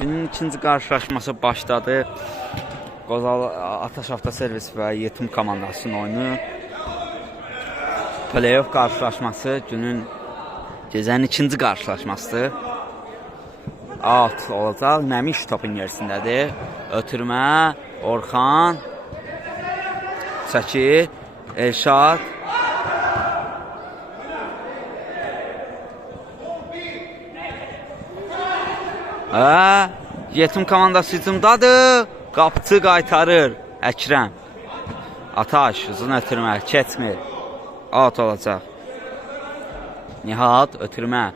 Günün ikinci qarşılaşması başladı. Qozal Ataş Avtoservis və Yetim komandasının oyunu. Playoff qarşılaşması günün gecənin ikinci qarşılaşmasıdır. Out olacaq. Məmiş topun gerisindədir. Ötürmə, Orxan, Çəki, Elşad. Yetim komandası hücumdadır. Qapçı qaytarır. Əkrəm. Ataş, uzun ötürmə, keçmir. Out olacaq. Nihat, ötürmə.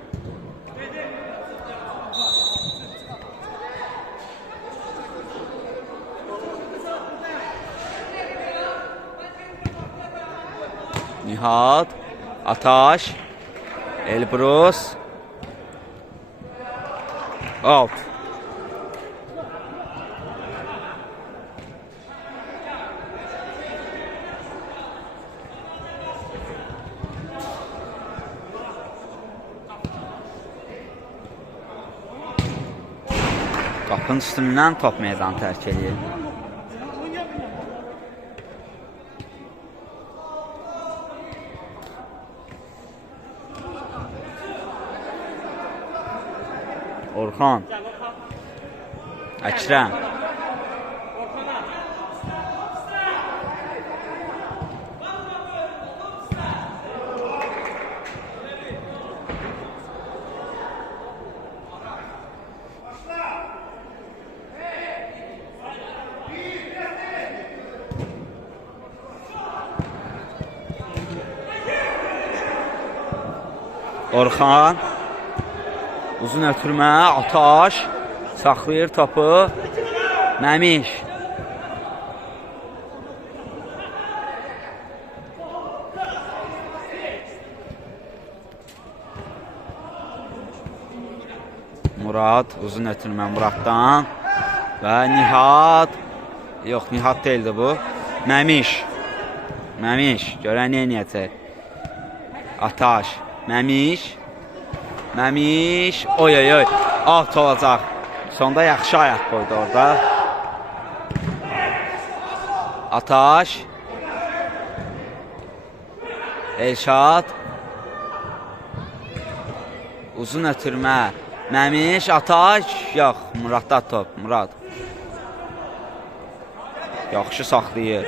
Nihat, Ataş, Elbrus. Out. Qapın üstündən top meydanı tərk edir. Orxan, Əkrəm. Orxan, uzun ötürmə, Ataş, saxlayır topu, Məmiş. Murad, uzun ötürmə Muraddan və Nihat, yox Nihat deyildi bu, Məmiş. Məmiş, görən neyəcək? Ataş, Məmiş. Məmiş, oy oy oy, out olacaq. Sonda yaxşı ayaq qoydu orada. Ataş, Elşad, uzun ötürmə, Məmiş, Ataş, yox, Muradda top, Murad. Yaxşı saxlayır.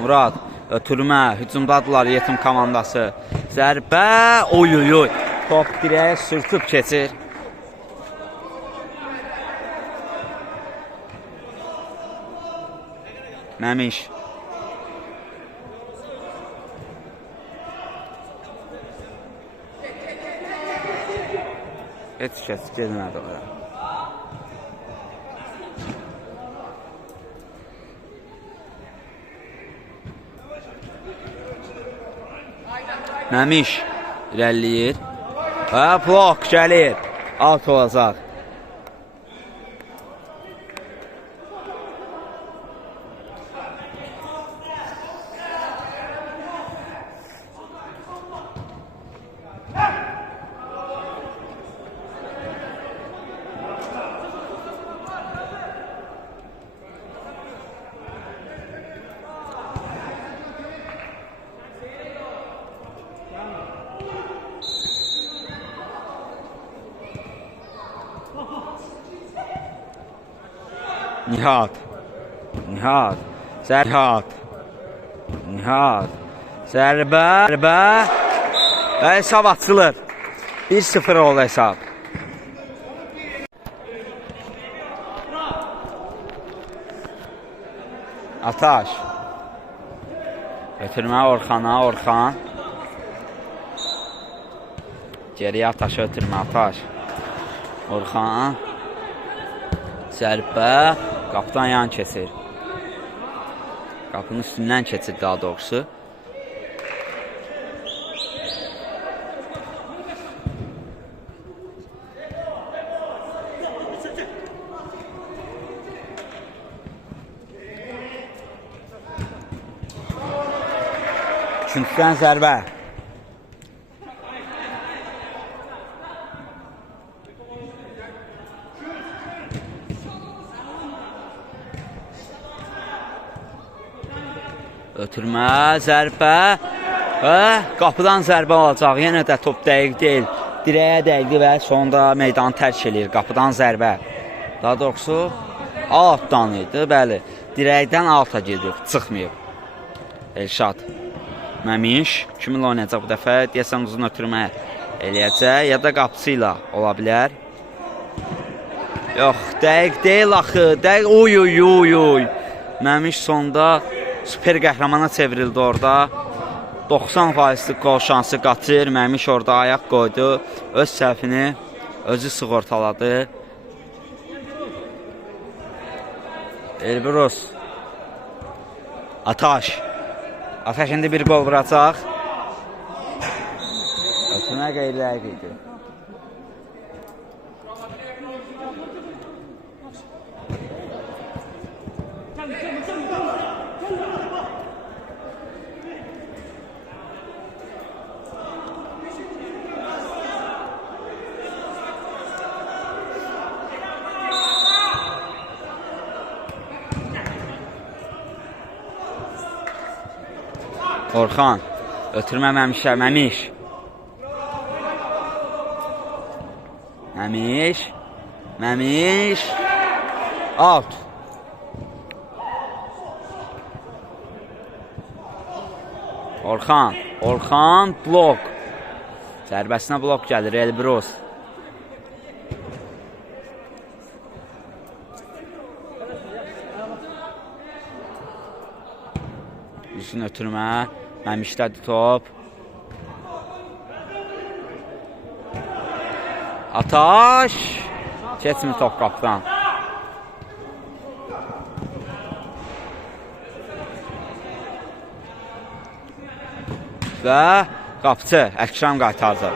Murad, ötürmə, hücumdadılar Yetim komandası. Zərbə, oy oy oy, top dirəyə sürtüb keçir. Məmiş. Heç kəs gedmədi oraya. Məmiş irəliləyir. Blok gəlir. Out olacaq. Nihat, Nihat, Zərhat, Nihat, zərbə, və hesab açılır. 1-0 oldu hesab. Ataş, ötürmə Orxana, Orxan. Geriyə Ataşa ötürmə, Ataş. Orxan. Zərbə. Qapıdan yan keçir. Qapının üstündən keçir daha doğrusu. Üçüncüdən zərbə. Ötürmə, zərbə və qapıdan zərbə alacaq. Yenə də top dəqiq deyil. Dirəyə dəydi və sonunda meydanı tərk eləyir. Qapıdan zərbə. Daha doğrusu altdan idi, bəli. Dirəkdən alta gedib, çıxmayıb. Elşad Məmiş kiminlə oynayacaq bu dəfə? Deyəsən uzun ötürmə eləyəcək ya da qapısı ilə ola bilər. Yox, dəqiq deyil axı. Dəqiq, oy. Məmiş sonda super qəhrəmana çevrildi orada. 90%'lik gol şansı qatır. Məmiş orada ayaq qoydu. Öz səhvini özü sığortaladı. Elbrus Ataş indi bir gol vuracaq. Ötürmə qeyri-dəqiq idi. Orxan ötürmə Məmiş. Out. Orxan blok. Zərbəsinə blok gəlir Elbrus. Üstün ötürmə. Məmişdədir top. Ataş. Keçmir top qapıdan. Və qapıcı Əkrəm qaytardı.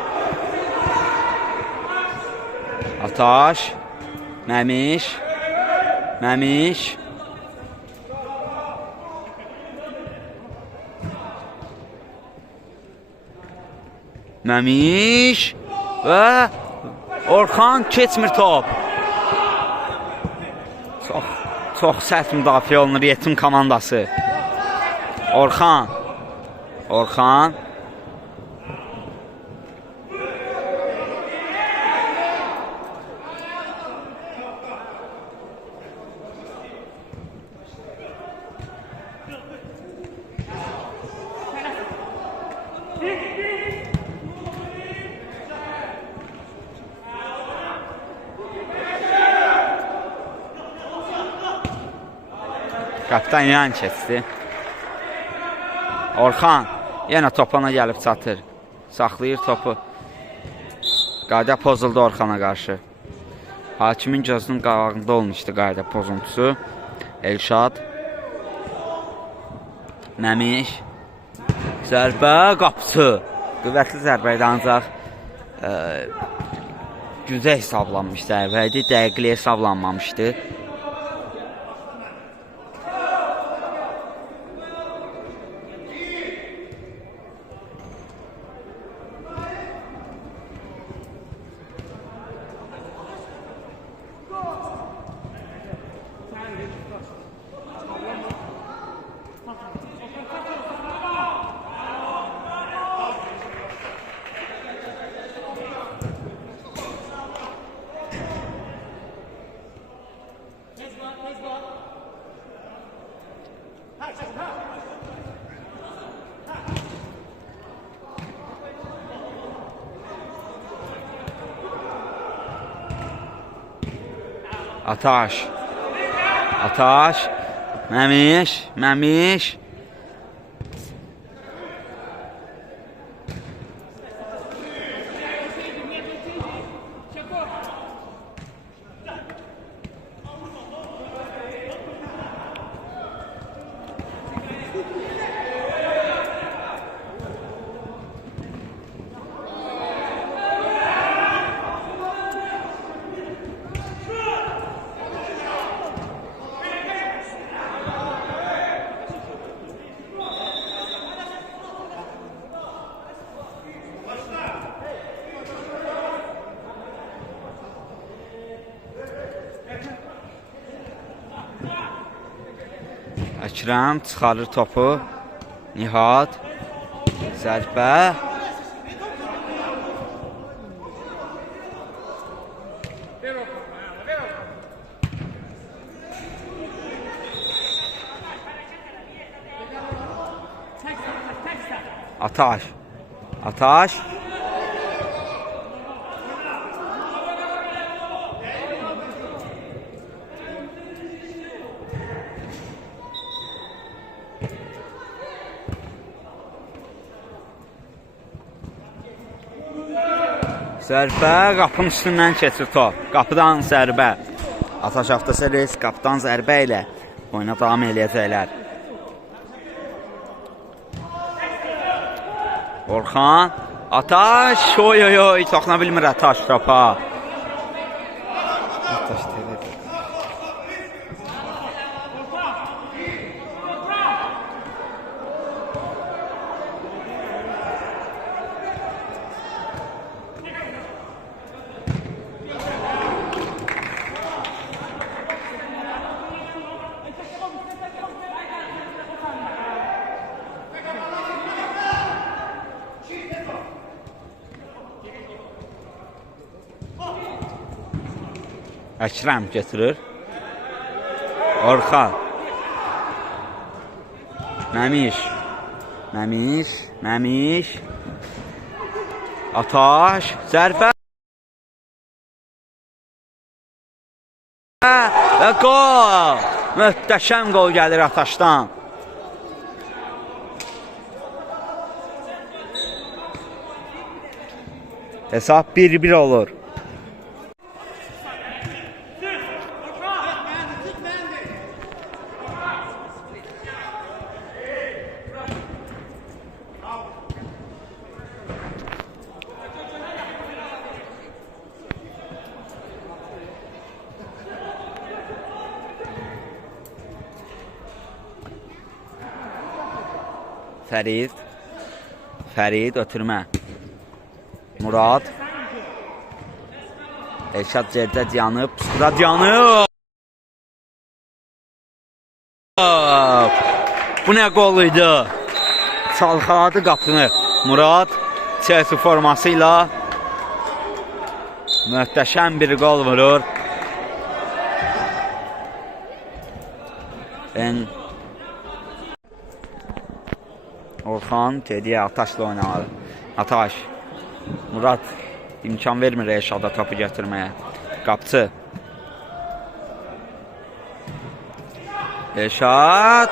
Ataş. Məmiş. Və Orxan keçmir top. Çox sərt müdafiə olunur yetim komandası. Orxan. Kapitan yan keçdi. Orxan yenə topana gəlib çatır. Saxlayır topu. Qayda pozuldu Orxana qarşı. Hakimin gözünün qabağında olmuşdu qayda pozuntusu. Elşad. Məmiş. Zərbə qapısı. Qüvvətli zərbə idi ancaq gücə hesablanmış zərbə idi. Dəqiqliyə hesablanmamışdı. Ataş. Məmiş. Əkrəm çıxarır topu. Nihat. Zərbə. Ataş. Ataş. Zərbə qapının üstündən keçir top. Qapıdan zərbə. Ataş Avtoservis qapıdan zərbə ilə oyuna davam eləyəcəklər. Orxan. Ataş. Oy oy oy. Toxuna bilmir Ataş topa. Ataş tələdir. Əkrəm getirir. Orxan. Məmiş. Məmiş. Məmiş. Ataş. Zərbə. Və qol. Möhtəşəm qol gəlir Ataşdan. Hesab 1-1 olur. Fərid ötürmə. Murad. Elşad cerdə dayanıb, pusuda dayanıb. Bu nə qol idi? Çalxaladı qapını. Murad Chelsea forması ilə möhtəşəm bir qol vurur. Orxan Tediyə Ataşla oynadı. Ataş. Murad imkan vermir Elşada topu gətirməyə. Qapçı. Elşad.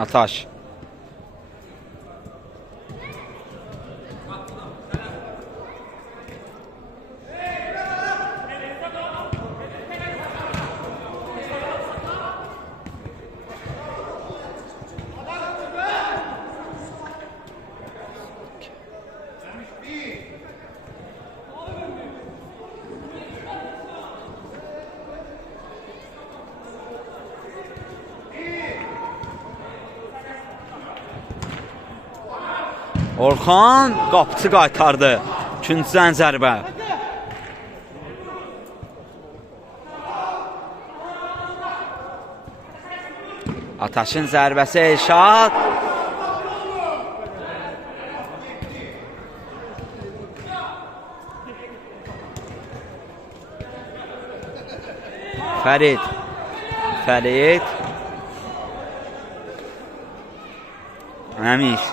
Ataş. Orxan qapıcı qaytardı. İkinciden zərbə. Ataşın zərbəsi Elşad. Fərid. Məmiş.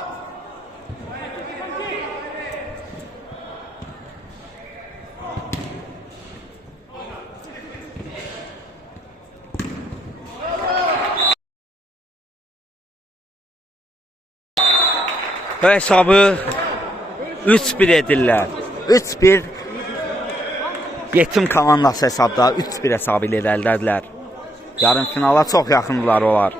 Və hesabı 3-1 edirlər. 3-1 yetim komandası hesabda 3-1 hesabı ilə irəlilədilər. Yarın finala çox yaxındılar onlar.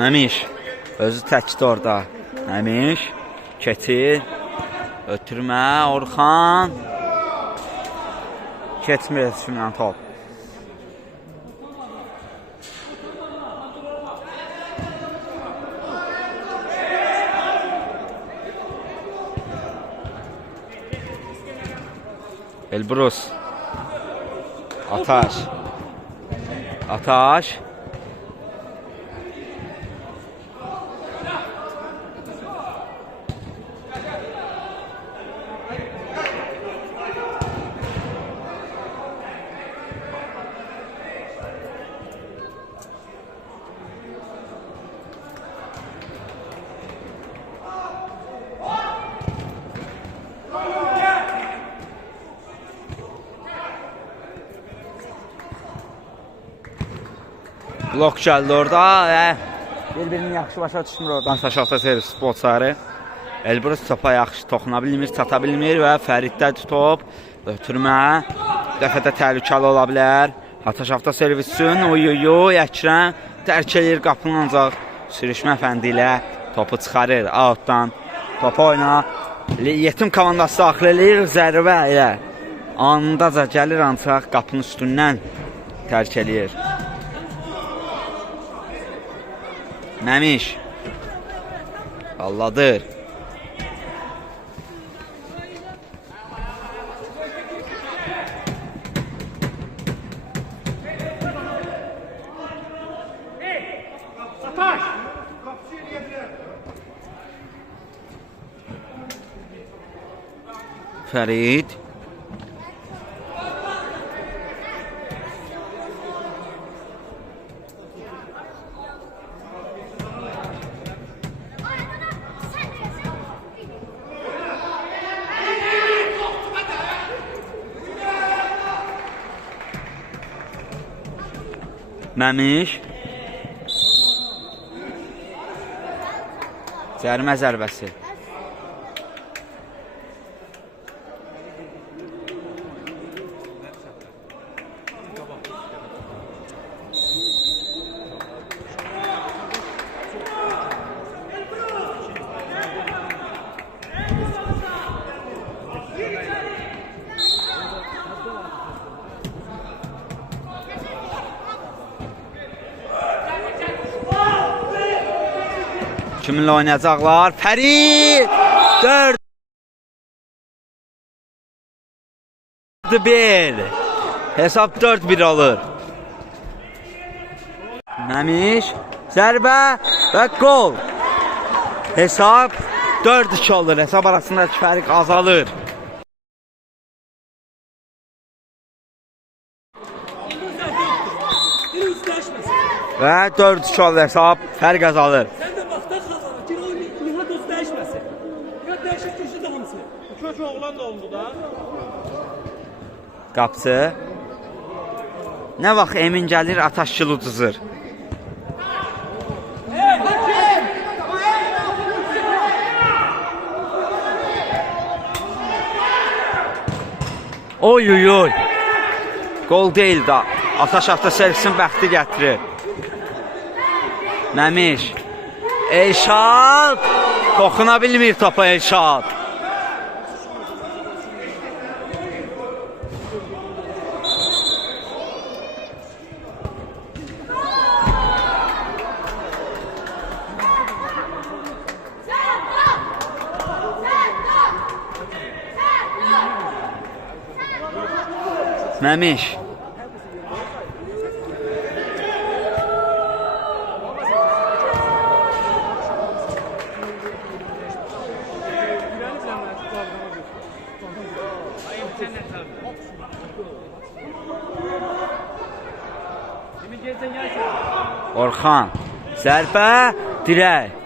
Məmiş. Özü təkdir orada. Məmiş. Keçir. Ötürmə. Orxan. Keçmir etişimdən top. Elbrus. Ataş. Ataş. Blok gəldi orada və bir-birini yaxşı başa düşmür oradan Saşalta servis futbolçuları. Elbrus topa yaxşı toxuna bilmir, çata bilmir və Fəriddədir top. Ötürmə. Dəfədə təhlükəli ola bilər. Hataşafta servis üçün. Oy, Əkrəm dərk edir qapının ancaq sürüşmə fəndi ilə topu çıxarır outdan. Topu oyna. Yetim komandası daxil edir zərbə ilə. Anındaca gəlir ancaq qapının üstündən tərk edir. Məmiş. Alladır. Fərid. Məmiş. Cərimə zərbəsi. Kiminlə oynayacaqlar? Fərid! 4-1. Hesab 4-1 olur. Məmiş. Zərbə və qol. Hesab 4-2 olur. Hesab arasındakı fərq azalır. Və 4-2 olur. Hesab fərq azalır. Kök oğlan da oldu da. Qapısı. Nə vaxt Emin gəlir, Ataşçıl uduzur. Oy. Gol deyil da. Ataşafta servisin bəxti gətirir. Məmiş. Elşad. Toxuna bilmir topa Elşad. Məmiş. Orxan. Zərbə, dirək.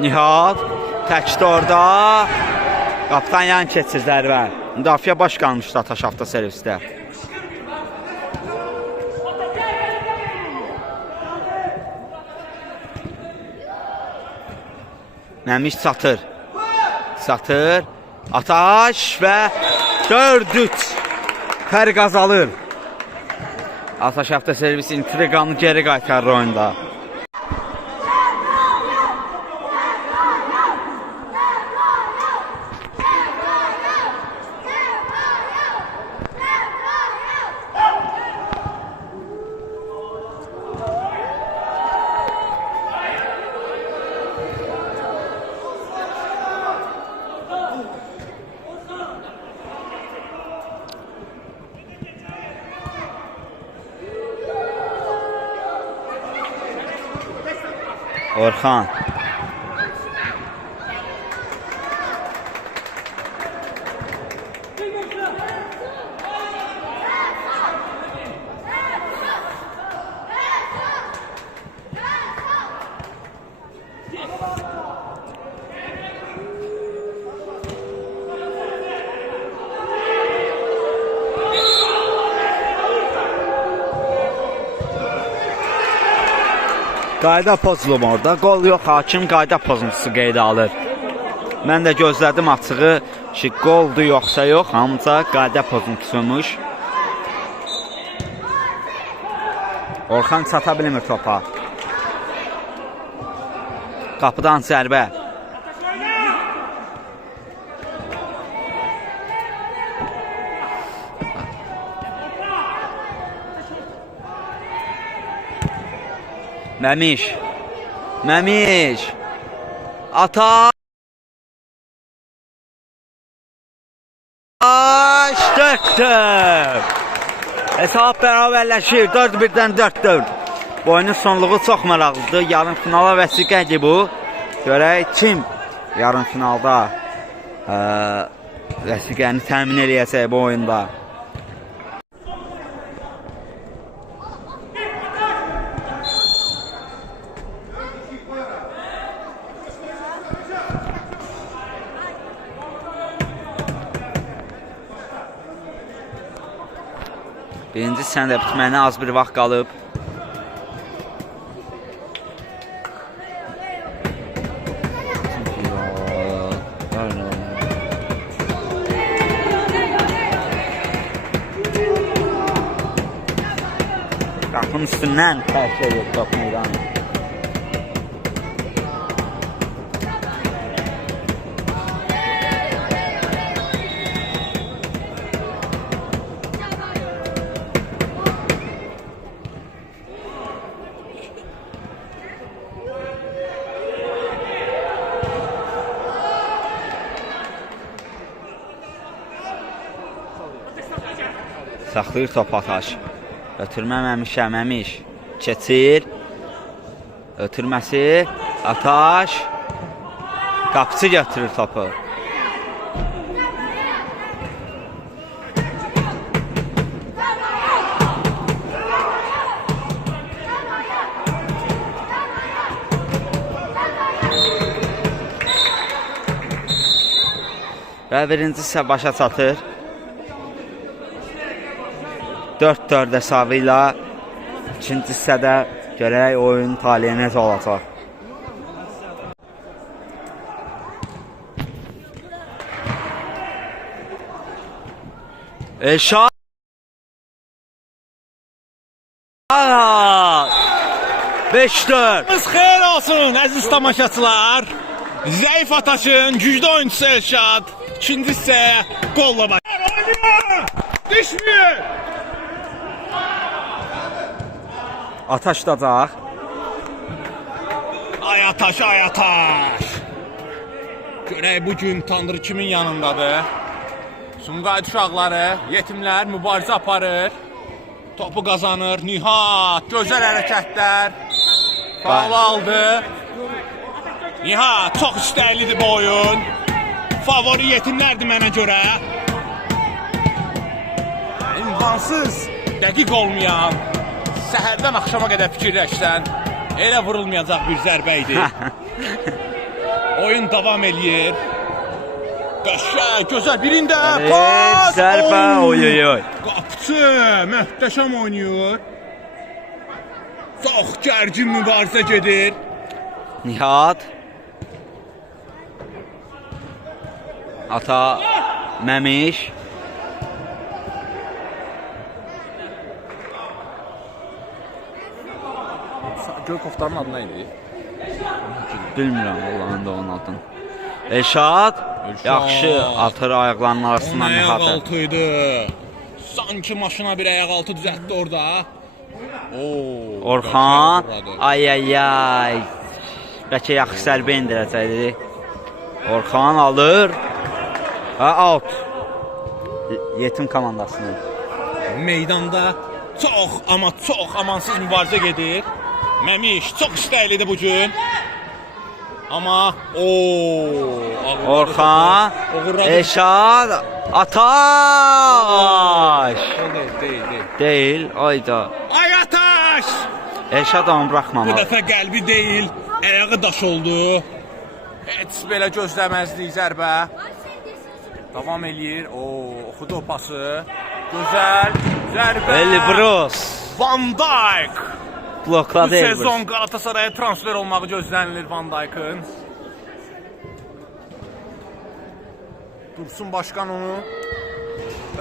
Nihat təkdə orada. Qapıdan yan keçir zərbə. Müdafiə baş qalmışdı Ataş avtoservisdə. Məmiş çatır. Çatır. Ataş və 4-3. Fərq azalır. Ataş avtoservis intriqanı geri qaytarır oyunda. Orxan. Qayda pozulum orada. Qol yox, hakim qayda pozuntusu qeydə alır. Mən də gözlədim açığı ki, qoldur yoxsa yox, hamıca qayda pozuntusuymuş. Orxan çata bilmir topa. Qapıdan zərbə. Məmiş. Məmiş. Ataş 4-4. Hesab bərabərləşir. 4-1-dən 4-4. Bu oyunun sonluğu çox maraqlıdır. Yarım finala vəsiqədir bu. Görək kim yarım finalda vəsiqəni təmin eləyəcək bu oyunda. Birinci hissənin də bitməyinə az bir vaxt qalıb. Qapının üstündən tərk edir top meydanı. Saxlayır top Ataş. Ötürməməmiş, əməmiş. Keçir. Ötürməsi. Ataş. Qapıcı götürür topu. Və birinci hissə başa çatır. 4-4 hesabı ilə ikinci hissədə görək oyun taliyə necə olacaq. Elşad 5-4. Xeyir olsun əziz tamaşaçılar. Zəif Ataşın güclü oyuncusu Elşad ikinci hissəyə qolla başlayır. Düşmür. Ataş tutacaq. Ay Ataş, ay Ataş. Görək bugün Tanrı kimin yanındadır? Sumqayıt uşaqları, yetimlər mübarizə aparır. Topu qazanır. Nihat, gözəl hərəkətlər. Faul aldı. Nihat, çox istəklidir bu oyun. Favori yetimlərdir mənə görə. İmkansız, dəqiq olmayan, səhərdən axşama qədər fikirləşsən, elə vurulmayacaq bir zərbə idi. Oyun davam eləyir. Qəşəng, gözəl birində Evet, pas. zərbə, oy oy oy. Qapıcı möhtəşəm oynayır. Çox gərgin mübarizə gedir. Nihat. Ata Məmiş. Gölkoftanın adı nə idi? Bilmirəm Allah'ın da onun adını. Elşad. Yaxşı atır ayaqlarının arasından Onun Nihatı. ayaq altı idi. Sanki maşına bir ayaq altı düzəltdi orada. Oo, Orxan. gözəl vurdu. Ay ay ay. Bəlkə yaxşı zərbə indirəcəkdi. Orxan alır. Ha out. Yetim komandasının. Meydanda çox amma çox amansız mübarizə gedir. Məmiş çox istəklidir bu gün. Amma Orxan. Elşad. Ataş. Deyil. Deyil. Ayda. Ay Ataş! Elşad onu Bu buraxmamalı. dəfə qəlbi deyil, ayağı daş oldu. Heç belə gözləməzdik zərbə. Davam eləyir. Oxudu o pası. Gözəl zərbə. Elbrus. Van Dijk. Bu Blokladı Elbrus. sezon Qalatasaraya transfer olmağı gözlənilir Van Dijk'ın. Dursun Başkan onu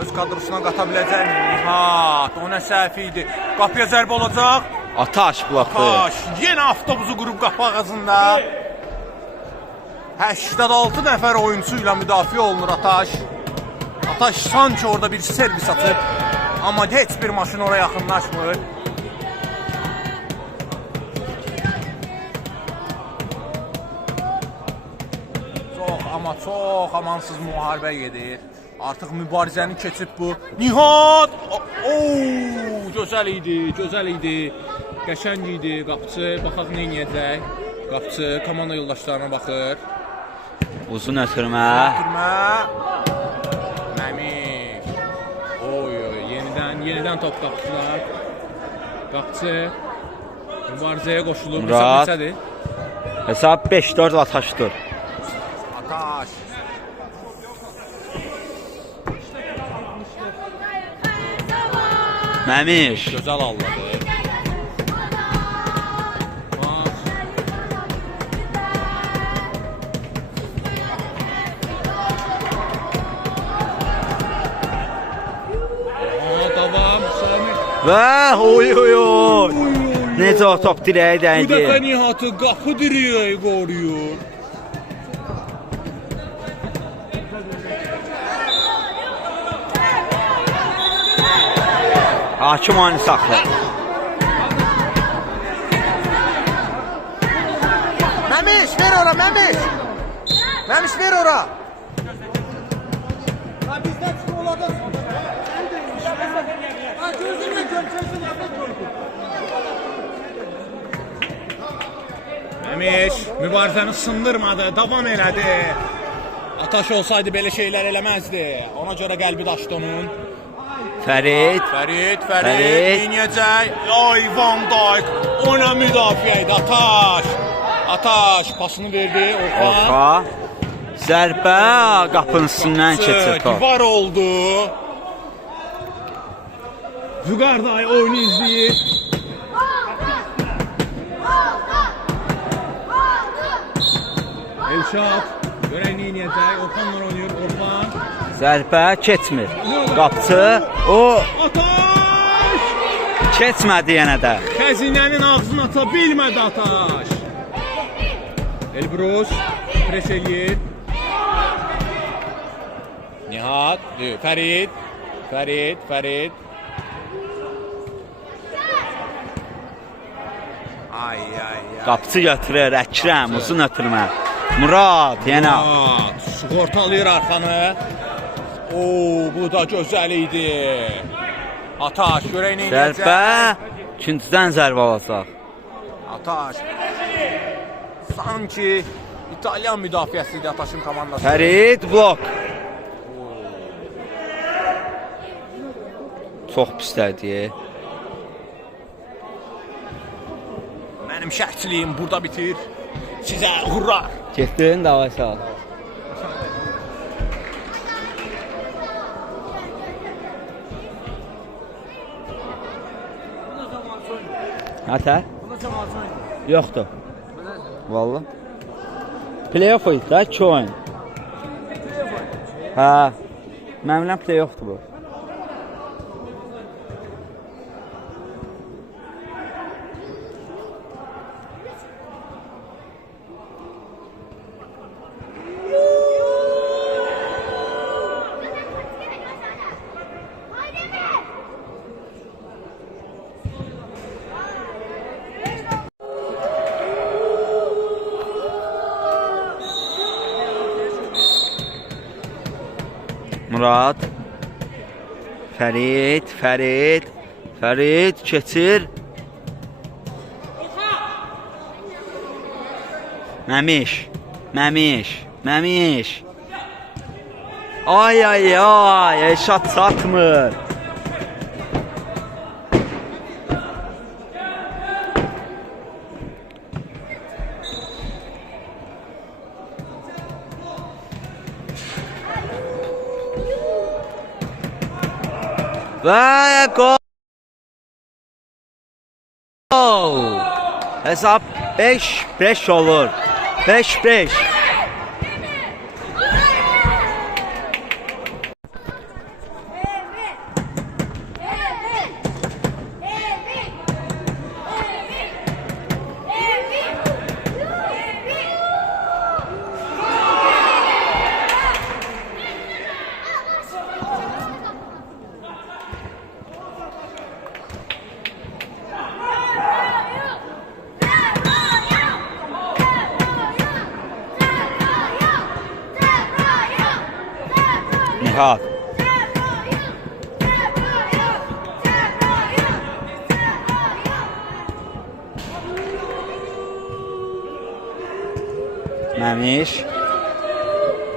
öz kadrosuna qata biləcəkmi? Nihat, o nə səhv idi. Qapıya zərbə olacaq. Ataş blokladı. Ataş, yenə avtobusu qurub qapı ağzında. 86 nəfər oyunçu ilə müdafiə olunur Ataş. Ataş sanki orada bir servis atıb. Amma heç bir maşın oraya yaxınlaşmır. Çox amansız müharibə gedir. Artıq mübarizəni keçib bu. Nihat! Gözəl idi. Qəşəng idi. Qapıçı, baxaq nə edəcək. Qapıçı komanda yoldaşlarına baxır. Uzun ötürmə. Məmiş. Yenidən top qapıçılar. Qapıçı mübarizəyə qoşulur. Murad. Neçədir? Hesab 5-4 Ataşdır. Ataş. Məmiş. Gözəl alladı. Davam. Və oy oy oy. Necə o top dirəyə Bu dəfə dəydi. Nihat'ı qapı direği qoruyor. Hakim oyunu saxlayır. Məmiş, ver ora, Məmiş. Məmiş, ver ora. Məmiş mübarizəni sındırmadı, davam elədi. Ataş olsaydı belə şeylər eləməzdi. Ona görə qəlbi daşdı onun. Fərid. Fərid, Fərid. Yenəcək. Ay Van Dijk. Ona müdafiə idi Ataş pasını verdi. Orxa. Zərbə qapının üstündən keçir top. Divar oldu. Vüqarday oyunu izləyir. Elşad. Görək nə edəcək. Orxanla oynayır. Orxan. Zərbə keçmir. Qapçı o Ataş! keçmədi yenə də. Xəzinənin ağzını aça bilmədi Ataş. Elbrus preş eləyir. Nihat, Fərid. Ay. Qapçı götürür, Əkrəm, uzun ötürmə. Murad yenə. Nihat, sığortalıyır arxanı. Bu da gözəl idi. Ataş, görək nə edəcək. Zərbə ikincidən zərbə alacaq. Ataş. Sanki İtalyan müdafiəsi idi Ataşın komandası. Fərid blok. Çox pislədi. Mənim şərhçiliyim burada bitir. Sizə hurra. Getdin, davay sağ ol. Hətər? Yoxdur. Vallahi. Playoff idi da, 2 oyun. Hə. Mənim bilən playoffdur bu. Murad, Fərid keçir. Məmiş. Ay, Elşad çatmır. Və gol! Hesab 5-5 olur. 5-5. Nihat.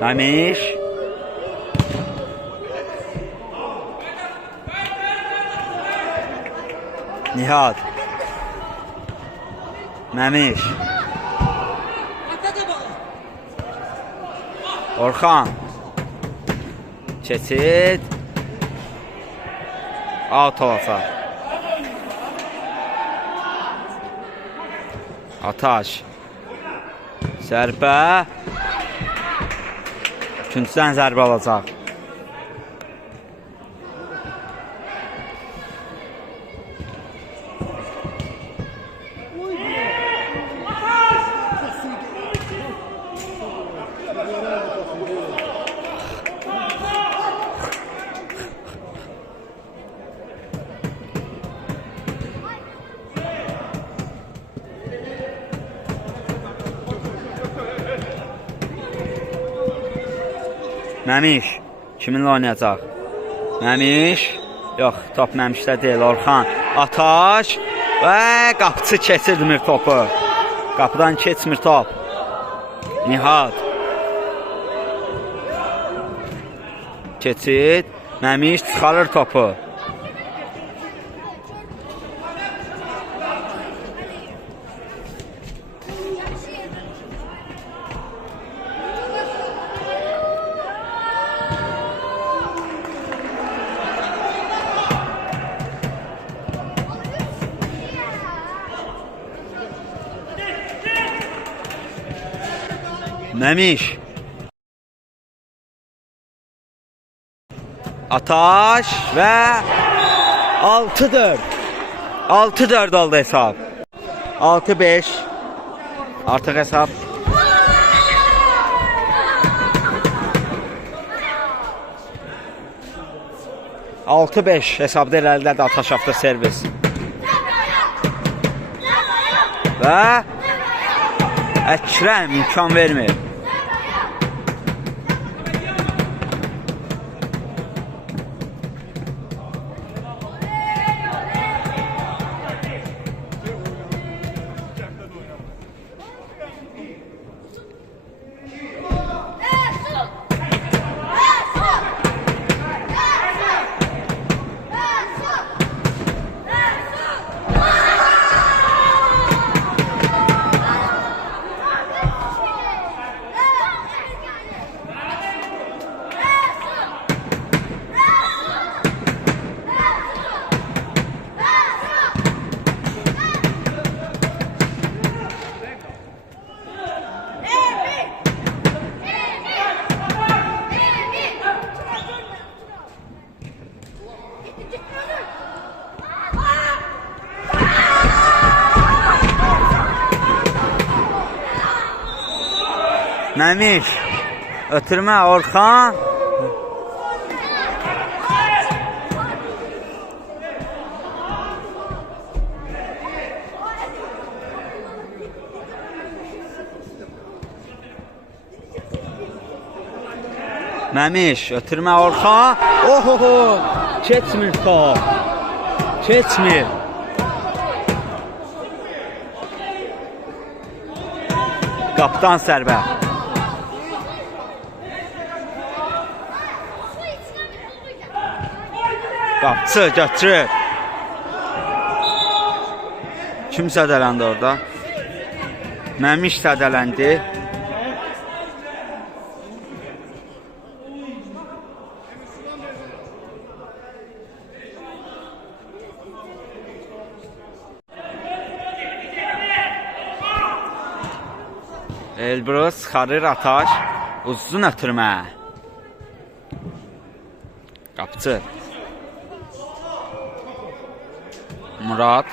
Məmiş. Nihat. Məmiş. Orxan. Keçid. Out olacaq. Ataş. Zərbə. İkinciden zərbə alacaq. Məmiş kiminlə oynayacaq? Məmiş. Yox, top Məmişdə deyil. Orxan. Ataş. Və qapıçı keçirmir topu. Qapıdan keçmir top. Nihat. Keçid. Məmiş çıxarır topu. Məmiş. Ataş və 6-4. 6-4 oldu hesab. 6-5. Artıq hesab. Altı beş hesabda irəlilədi Ataş avtoservis. Və Əkrəm imkan vermir. Məmiş. Ötürmə Orxan. Məmiş, ötürmə Orxan. Ohoho! Keçmir top. Keçmir. Qapıdan zərbə. Qapçı götürür. Kim zədələndi orada? Məmiş zədələndi. Elbrus çıxarır Ataş. Uzun ötürmə. Qapçı. Murad.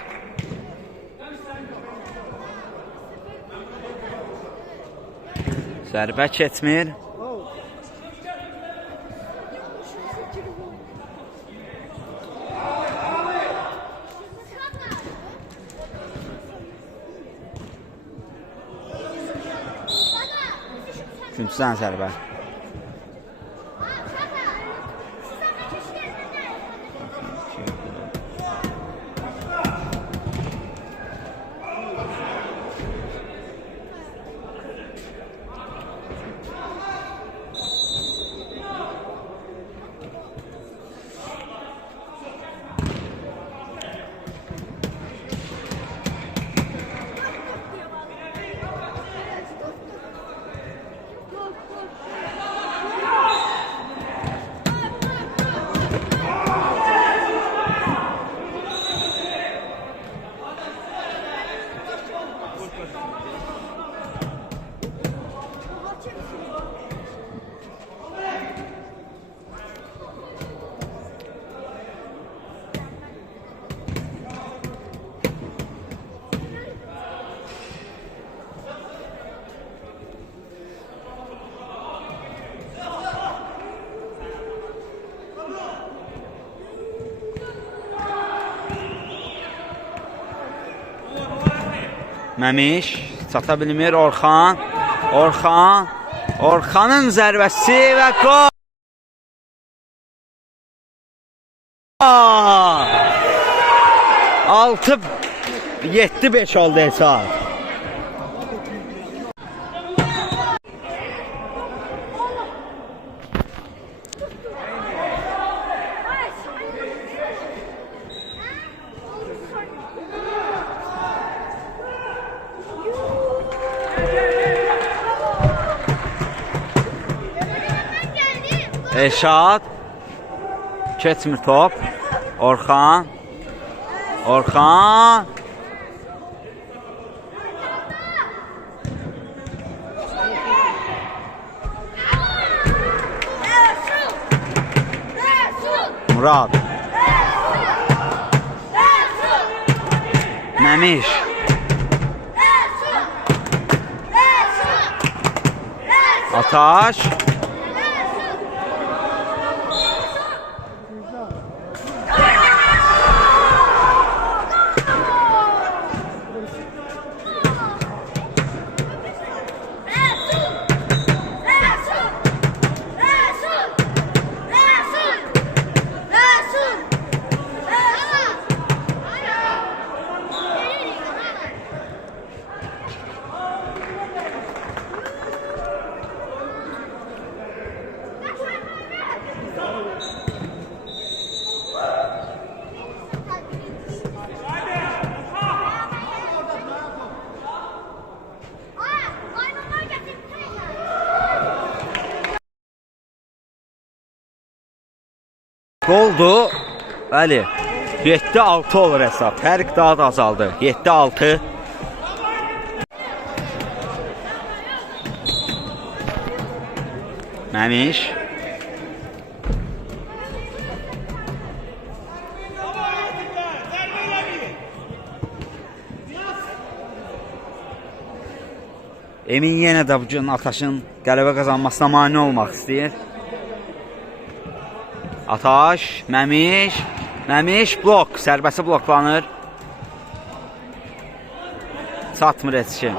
Zərbə keçmir. Üçüncüdən zərbə. Məmiş çata bilmir Orxan. Orxanın zərbəsi və gol. 6-7-5 oldu hesab. Eşad. Keçmir top. Orxan. Murad. Məmiş. Ataş. Goldu. Bəli. 7-6 olur hesab. Fərq daha da azaldı. 7-6. Məmiş. Emin yenə də bu gün Ataşın qələbə qazanmasına mane olmaq istəyir. Ataş, Məmiş blok, sərbəsi bloklanır. Çatmır etişim.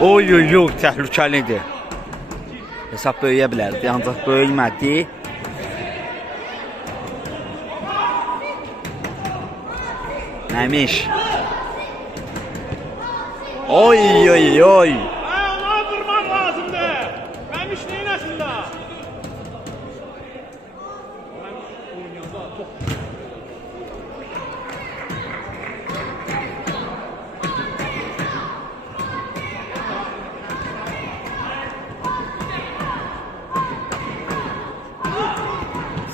Oy, təhlükəlidir. Hesab böyüyə bilərdi, ancaq böyümədi. Məmiş. Oy. Ona durmaq lazımdır. Məmiş neyin əslində?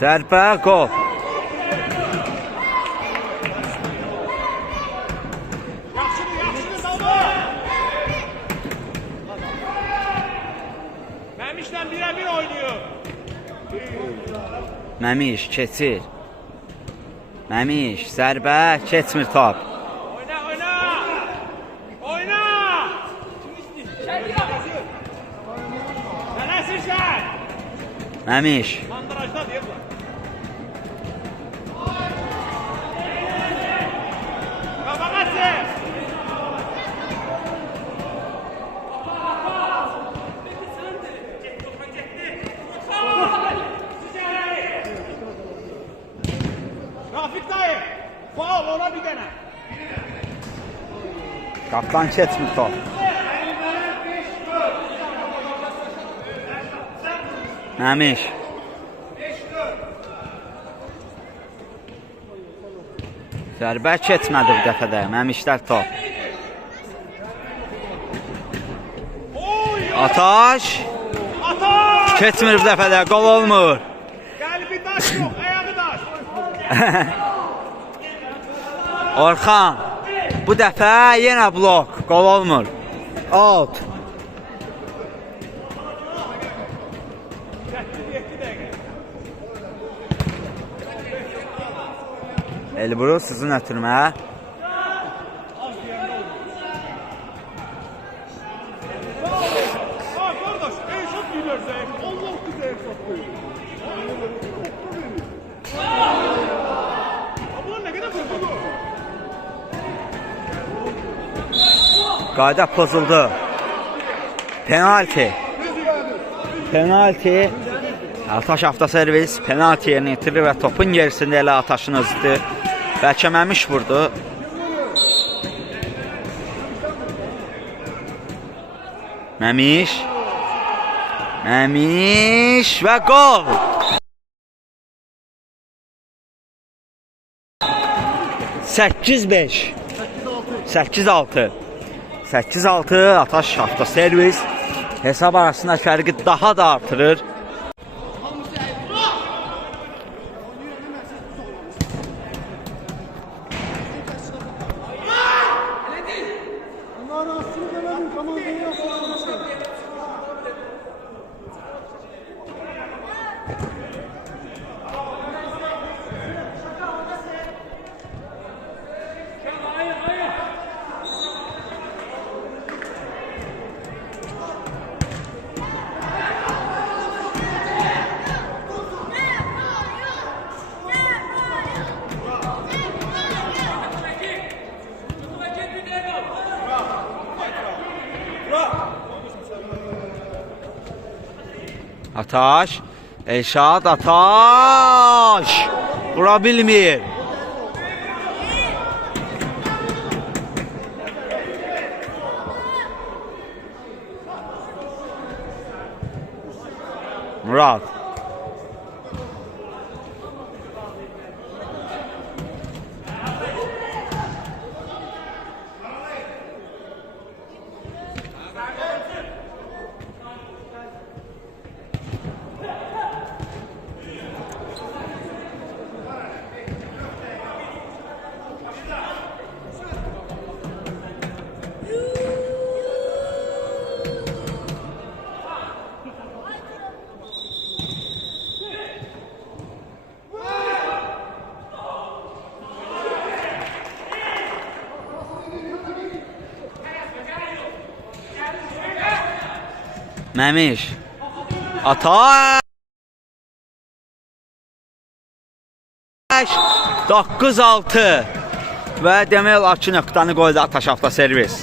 Zərbə, qol. Yaxşıdır, Salva. Məmişlə birə-bir oynayır. Məmiş, keçir. Məmiş, zərbə, keçmir top. Oyna! Tələsirsən! Məmiş. Mandrajda deyirlər. Qabağasın! Rafik dayı, faul ona bir dənə. Qaplan keçmir top. Məmiş. Zərbə keçmədi bu dəfə də. Məmişlər top. Ataş. Keçmir bu dəfə də. Qol olmur. Qəlbi daş yox, ayağı daş. Orxan. Bu dəfə yenə blok. Qol olmur. Out. Elburu sizin ötürmə. Qardaş, eşat bilirsən. Allah bizə eşat qoyur. Bunlar nə qədər pozuldu? Qayda pozuldu. Penalti. Ataş avtoservis penalti yerinə yetirir və topun gerisində elə Ataşın özüdür. Bəlkə Məmiş vurdu. Məmiş və gol. 8-5. 8-6. 8-6 Ataş avtoservis hesab arasında fərqi daha da artırır. Ataş, Elşad, Ataş vura bilmir. Murad. Məmiş. Ataş. 9-6 və demək olar ki, nöqtəni qoydu Ataş avtoservis.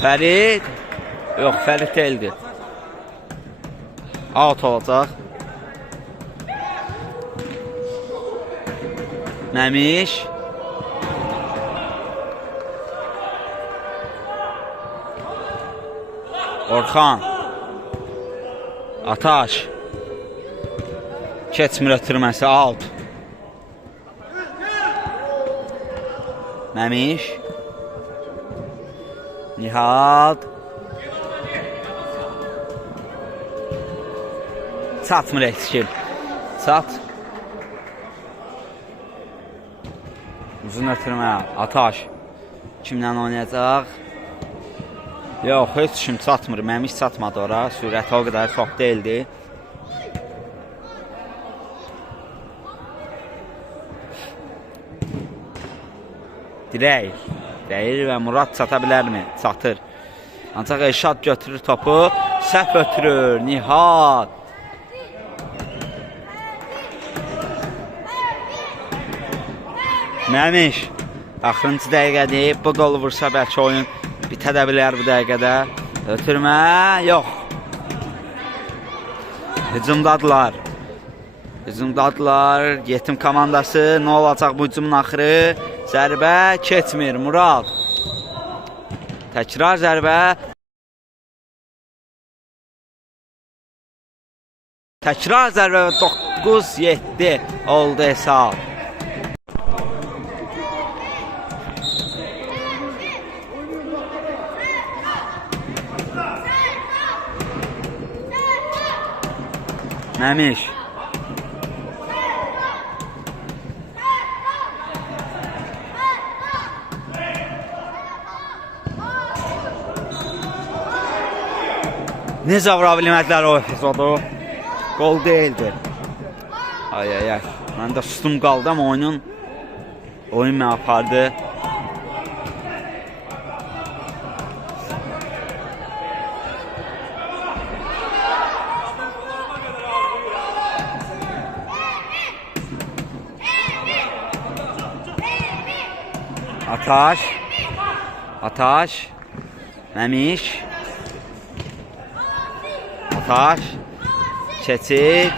Fərid. Yox, Fərid deyildi. Out olacaq. Məmiş. Orxan. Ataş. Keçmir ötürməsi, out. Məmiş. Nihat. Çatmır eksikil. Çat. Uzun ötürmə. Ataş. Kimlə oynayacaq? Yox, heç kim çatmır. Məmiş çatmadı ora. Sürəti o qədər çox deyildi. Dirək. Deyir və Murad çata bilərmi? Çatır. Ancaq Elşad götürür topu. Səhv ötürür. Nihat. Məmiş. Axırıncı dəqiqədir. Bu qolu vursa bəlkə oyun bitə də bilər bu dəqiqədə. Ötürmə. Yox. Hücumdadılar. Hücumdadılar. Yetim komandası. Nə olacaq bu hücumun axırı? Zərbə keçmir. Murad. Təkrar zərbə. Təkrar zərbə 9-7 oldu hesab. Məmiş. Necə vura bilmədilər o epizodu? Gol deyildi. Ay. Mən də sustum qaldım, oyun məni apardı. Ataş. Məmiş. Ataş. Keçid.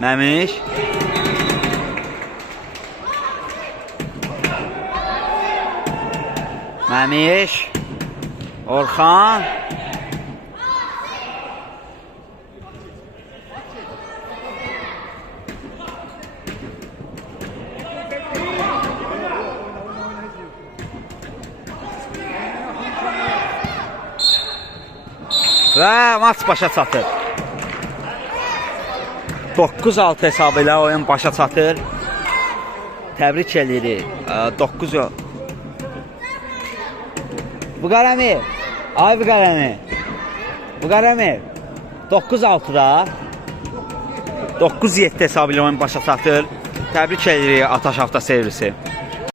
Məmiş. Məmiş. Orxan. Və maç başa çatır. 9-6 hesabı ilə oyun başa çatır. Təbrik edirik. 9 Buqarəmir. Ay Buqarəmir. 9-6-da 9-7 hesabı ilə oyun başa çatır. Təbrik edirik Ataş avtoservisi.